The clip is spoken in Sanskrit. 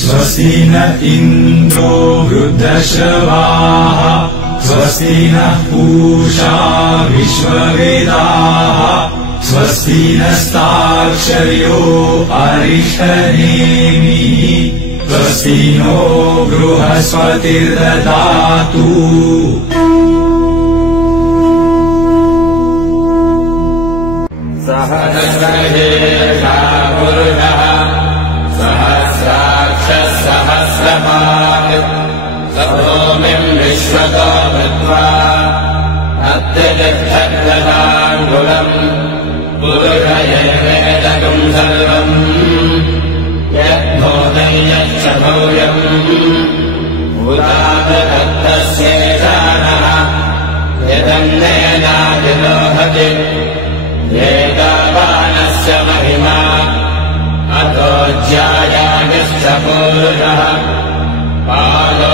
स्वस्ति न इन्द्रो वृद्धश्रवाः स्वस्ति नः पूषा विश्ववेदाः स्वस्ति नस्ताक्षर्यो अरिष्टनेमिः स्वस्ति नो बृहस्पतिर्दधातु सहस्रहेषा पुरुषः सहस्राक्षः सहस्रपात् स भूमिम् विश्वतो कृत्वा अत्यजद्धग्दशाङ्गुलम् पुरुष एवेदकम् सर्वम् यद्भूतम् यच्च भूयम् उदातदत्तस्येषानः यदन्नेनादिलोहति वेदावानस्य महिमा अतो ज्यायागश्च पुरुषः पालो